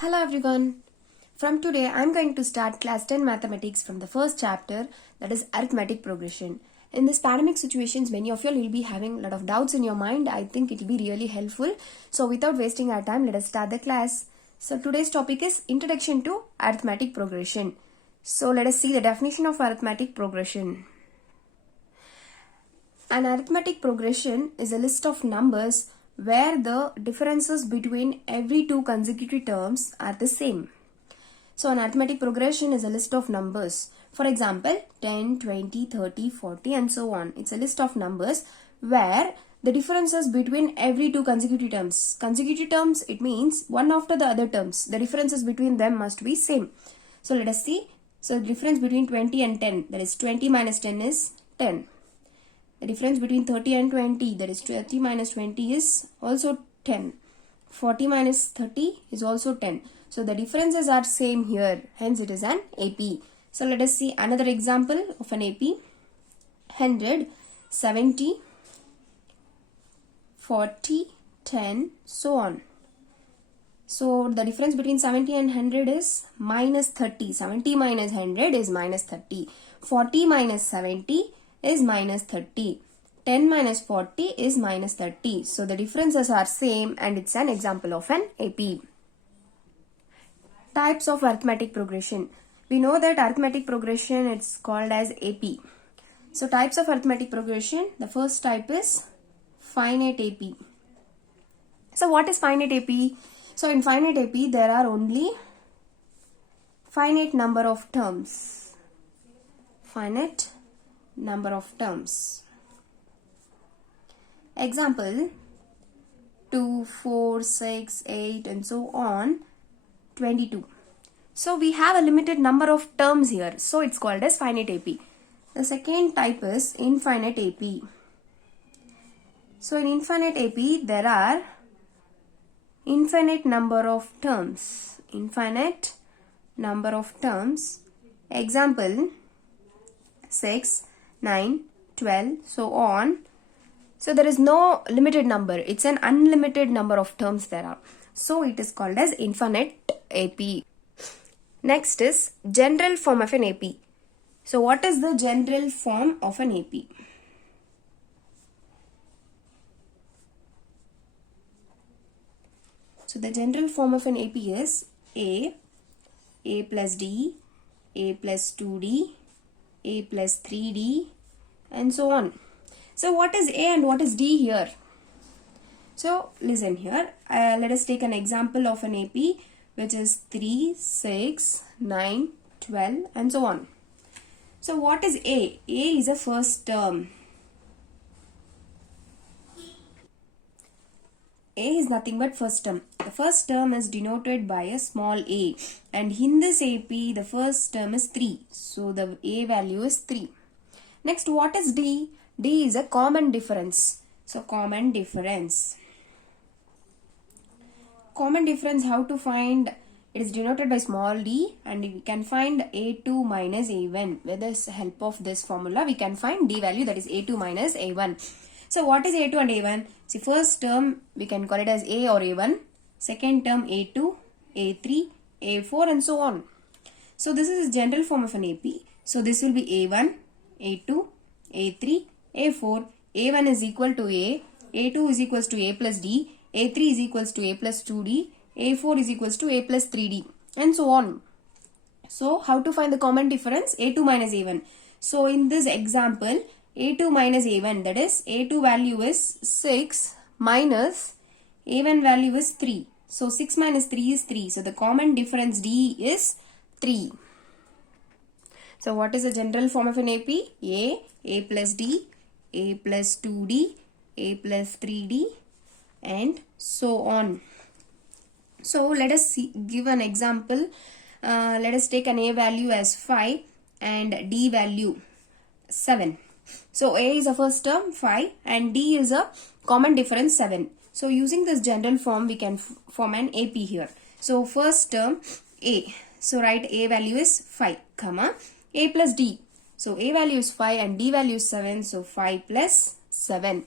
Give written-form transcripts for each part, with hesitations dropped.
Hello everyone. From today I am going to start class 10 mathematics from the first chapter, that is arithmetic progression. In this pandemic situations, many of you will be having a lot of doubts in your mind. I think it will be really helpful. So without wasting our time, let us start the class. So today's topic is introduction to arithmetic progression. So let us see the definition of arithmetic progression. An arithmetic progression is a list of numbers where the differences between every two consecutive terms are the same. So an arithmetic progression is a list of numbers. For example, 10, 20, 30, 40 and so on. It's a list of numbers where the differences between every two consecutive terms. Consecutive terms, it means one after the other terms. The differences between them must be same. So let us see. So the difference between 20 and 10, that is 20 minus 10 is 10. The difference between 30 and 20, that is 30 minus 20 is also 10. 40 minus 30 is also 10. So the differences are same here. Hence it is an AP. So let us see another example of an AP. 100, 70, 40, 10, so on. So the difference between 70 and 100 is minus 30. 70 minus 100 is minus 30. 40 minus 70 is minus 30. 10 minus 40 is minus 30. So the differences are same and it's an example of an AP. Types of arithmetic progression. We know that arithmetic progression is called as AP. So types of arithmetic progression. The first type is finite AP. So what is finite AP? So in finite AP there are only finite number of terms. Finite number of terms. Example 2, 4, 6, 8 and so on, 22. So we have a limited number of terms here. So it's called as finite AP. The second type is infinite AP. So in infinite AP there are infinite number of terms. Infinite number of terms. Example 6, 9, 12, so on. So there is no limited number. It's an unlimited number of terms there are. So it is called as infinite AP. Next is general form of an AP. So what is the general form of an AP? So the general form of an AP is A plus D, A plus 2D, A plus 3D and so on. So what is A and what is D here? So listen here. Let us take an example of an AP which is 3, 6, 9, 12 and so on. So what is A? A is a first term. A is nothing but first term. The first term is denoted by a small a. And in this AP, the first term is 3. So the A value is 3. Next, what is D? D is a common difference. So common difference. Common difference, how to find? It is denoted by small d and we can find A2 minus A1. With the help of this formula, we can find D value, that is A2 minus A1. So what is A2 and A1? See, first term we can call it as A or A1. Second term A2, A3, A4 and so on. So this is general form of an AP. So this will be A1, A2, A3, A4. A1 is equal to A, A2 is equals to A plus D, A3 is equals to A plus 2D, A4 is equals to A plus 3D and so on. So how to find the common difference? A2 minus A1. So in this example, A2 minus A1, that is A2 value is 6 minus A1 value is 3. So 6 minus 3 is 3. So the common difference D is 3. So what is the general form of an AP? A plus D, A plus 2D, A plus 3D and so on. So let us give an example. Let us take an A value as 5 and D value 7. So A is a first term 5 and D is a common difference 7. So using this general form we can form an AP here. So first term A. So write A value is 5 comma A plus D. So A value is 5 and D value is 7. So 5 plus 7.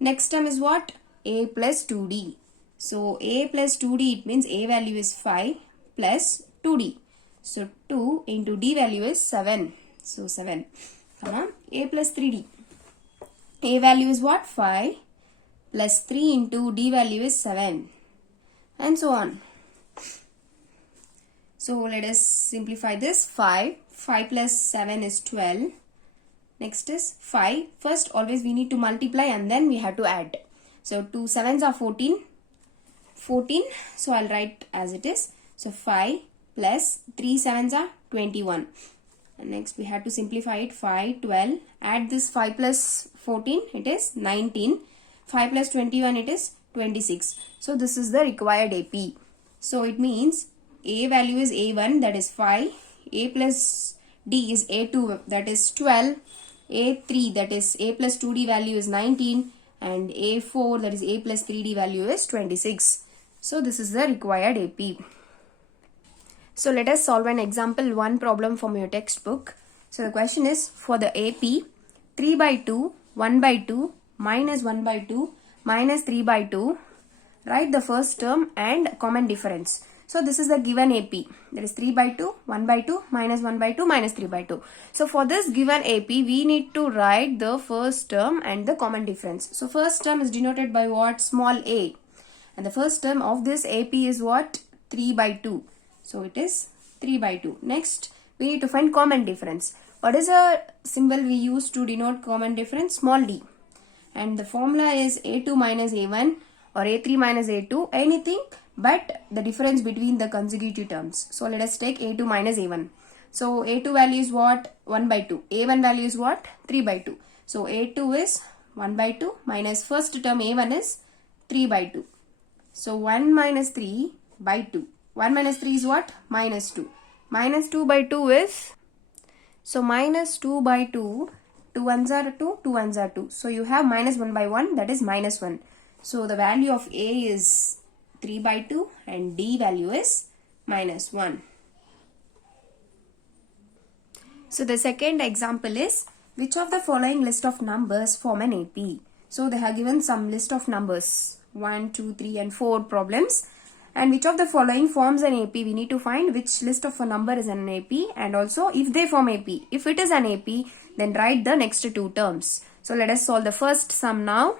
Next term is what? A plus 2D. So A plus 2D, it means A value is 5 plus 2d. So 2 into d value is 7. So 7, a plus 3d. A value is what? 5 plus 3 into d value is 7, and so on. So let us simplify this. 5 plus 7 is 12. Next is 5. First always we need to multiply and then we have to add. So 2 7s are 14. So I'll write as it is. So 5 plus 3 7s are 21. And next we have to simplify it. 5, 12. Add this 5 plus 14, it is 19. 5 plus 21, it is 26. So this is the required AP. So it means A value is A1, that is 5. A plus D is A2, that is 12. A3, that is A plus 2D value is 19. And A4, that is A plus 3D value is 26. So this is the required AP. So let us solve an example 1 problem from your textbook. So the question is, for the AP, 3 by 2, 1 by 2, minus 1 by 2, minus 3 by 2, write the first term and common difference. So this is the given AP. That is 3 by 2, 1 by 2, minus 1 by 2, minus 3 by 2. So for this given AP, we need to write the first term and the common difference. So first term is denoted by what? Small a. And the first term of this AP is what? 3 by 2. So it is 3 by 2. Next, we need to find common difference. What is a symbol we use to denote common difference? Small d. And the formula is A2 minus A1 or A3 minus A2, anything but the difference between the consecutive terms. So let us take A2 minus A1. So A2 value is what? 1 by 2. A1 value is what? 3 by 2. So A2 is 1 by 2 minus first term A1 is 3 by 2. So 1 minus 3 by 2. 1 minus 3 is what? Minus 2. Minus 2 by 2 is, so minus 2 by 2, 2 1s are 2, 2 1s are 2. So you have minus 1 by 1, that is minus 1. So the value of A is 3 by 2 and D value is minus 1. So the second example is, which of the following list of numbers form an AP? So they have given some list of numbers, 1, 2, 3 and 4 problems. And which of the following forms an AP? We need to find which list of a number is an AP, and also if they form AP. If it is an AP, then write the next two terms. So let us solve the first sum now.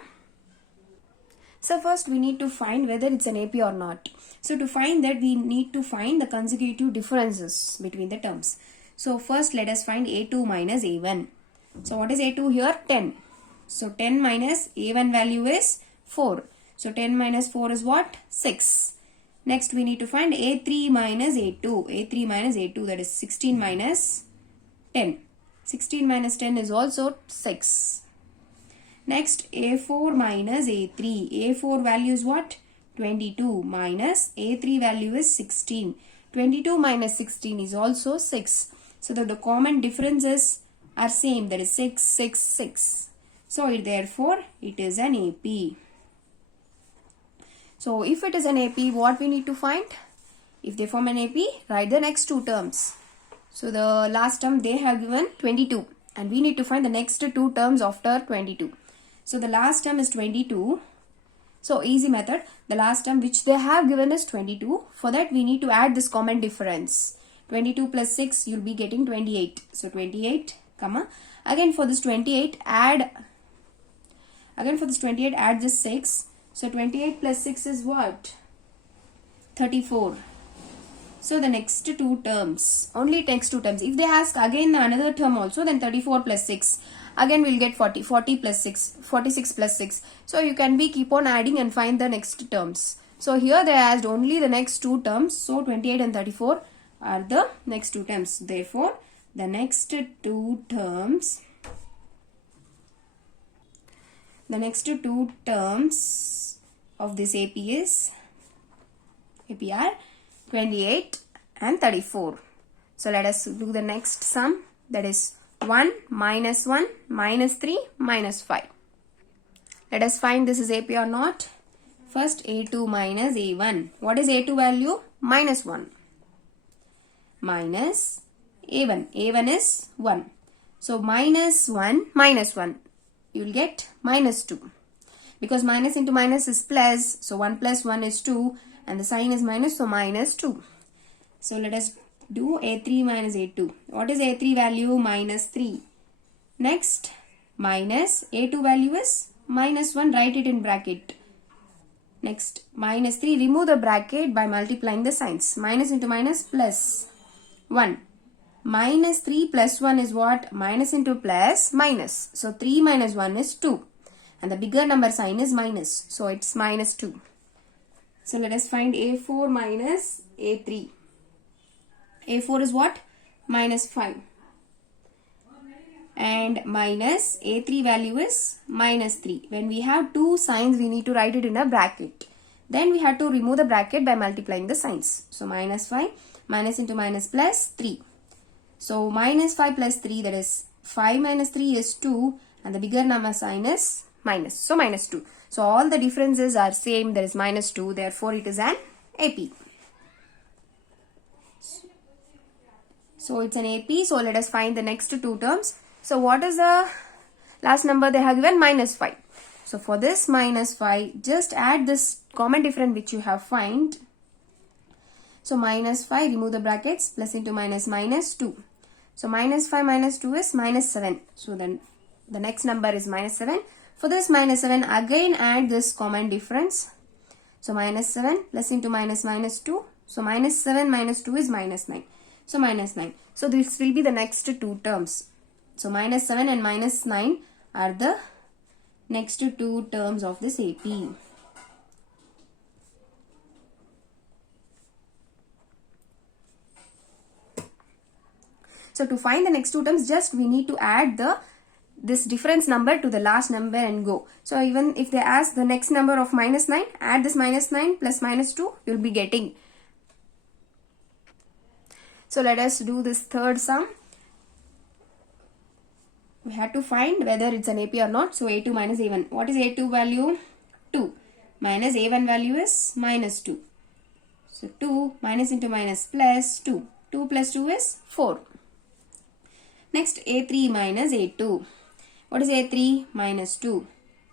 So first we need to find whether it's an AP or not. So to find that, we need to find the consecutive differences between the terms. So first let us find A2 minus A1. So what is A2 here? 10. So 10 minus A1 value is 4. So 10 minus 4 is what? 6. Next we need to find A3 minus A2. A3 minus A2, that is 16 minus 10. 16 minus 10 is also 6. Next A4 minus A3. A4 value is what? 22 minus A3 value is 16. 22 minus 16 is also 6. So that the common differences are same, that is 6, 6, 6. So therefore it is an AP. So if it is an AP, what we need to find? If they form an AP, write the next two terms. So the last term they have given 22 and we need to find the next two terms after 22. So the last term is 22. So easy method. The last term which they have given is 22. For that we need to add this common difference. 22 plus 6, you'll be getting 28. So 28, comma. Again for this 28, add this 6. So 28 plus 6 is what? 34. So the next two terms, only next two terms. If they ask again another term also, then 34 plus 6. Again we'll get 40. 40 plus 6. 46 plus 6. So you can keep on adding and find the next terms. So here they asked only the next two terms. So 28 and 34 are the next two terms. Therefore, the next two terms of this AP are 28 and 34. So let us do the next sum, that is 1 minus 1 minus 3 minus 5. Let us find this is AP or not. First A2 minus A1. What is A2 value? Minus 1. Minus A1. A1 is 1. So minus 1 minus 1. You will get minus 2. Because minus into minus is plus. So 1 plus 1 is 2. And the sign is minus, so minus 2. So let us do A3 minus A2. What is A3 value? Minus 3. Next, minus A2 value is minus 1. Write it in bracket. Next, minus 3. Remove the bracket by multiplying the signs. Minus into minus plus 1. Minus 3 plus 1 is what? Minus into plus minus. So 3 minus 1 is 2. And the bigger number sign is minus. So it's minus 2. So let us find A4 minus A3. A4 is what? Minus 5. And minus A3 value is minus 3. When we have two signs, we need to write it in a bracket. Then we have to remove the bracket by multiplying the signs. So minus 5, minus into minus plus 3. So minus 5 plus 3, that is 5 minus 3 is 2. And the bigger number sign is minus. So minus 2. So all the differences are same. There is minus 2. Therefore it is an AP. So it's an AP. So let us find the next two terms. So what is the last number they have given? Minus 5. So for this minus 5, just add this common difference which you have find. So minus 5, remove the brackets, plus into minus minus 2. So minus 5 minus 2 is minus 7. So then the next number is minus 7. For this minus 7, again add this common difference. So minus 7 plus into minus minus 2. So minus 7 minus 2 is minus 9. So minus 9. So this will be the next two terms. So minus 7 and minus 9 are the next two terms of this AP. So to find the next two terms, just we need to add this difference number to the last number and go. So even if they ask the next number of minus 9, add this minus 9 plus minus 2, you'll be getting. So let us do this third sum. We have to find whether it's an AP or not. So A2 minus A1. What is A2 value? 2. Minus A1 value is minus 2. So 2 minus into minus plus 2. 2 plus 2 is 4. Next A3 minus A2. What is A3? Minus 2.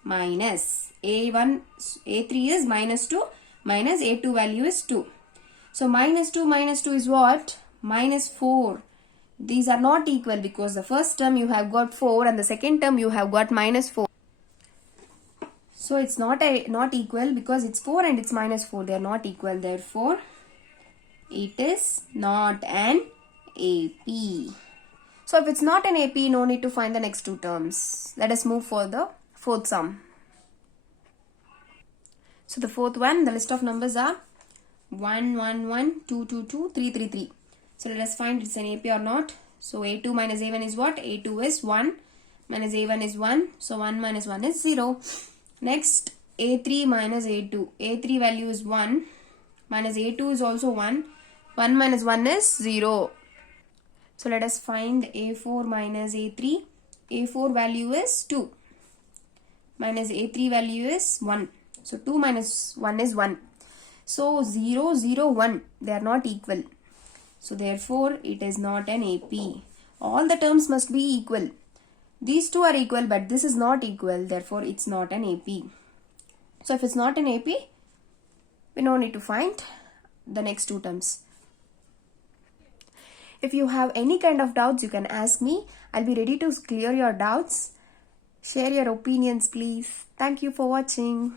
Minus A1. A3 is minus 2. Minus A2 value is 2. So minus 2 is what? Minus 4. These are not equal because the first term you have got 4 and the second term you have got minus 4. So it's not equal because it's 4 and it's minus 4. They are not equal. Therefore, it is not an AP. So if it's not an AP, no need to find the next two terms. Let us move for the fourth sum. So the fourth one, the list of numbers are 1, 1, 1, 2, 2, 2, 3, 3, 3. So let us find it's an AP or not. So A2 minus A1 is what? A2 is 1 minus A1 is 1. So 1 minus 1 is 0. Next A3 minus A2. A3 value is 1 minus A2 is also 1. 1 minus 1 is 0. So let us find A4 minus A3. A4 value is 2 minus A3 value is 1. So 2 minus 1 is 1. So 0, 0, 1. They are not equal. So therefore, it is not an AP. All the terms must be equal. These two are equal, but this is not equal. Therefore, it's not an AP. So if it's not an AP, we don't need to find the next two terms. If you have any kind of doubts, you can ask me. I'll be ready to clear your doubts. Share your opinions, please. Thank you for watching.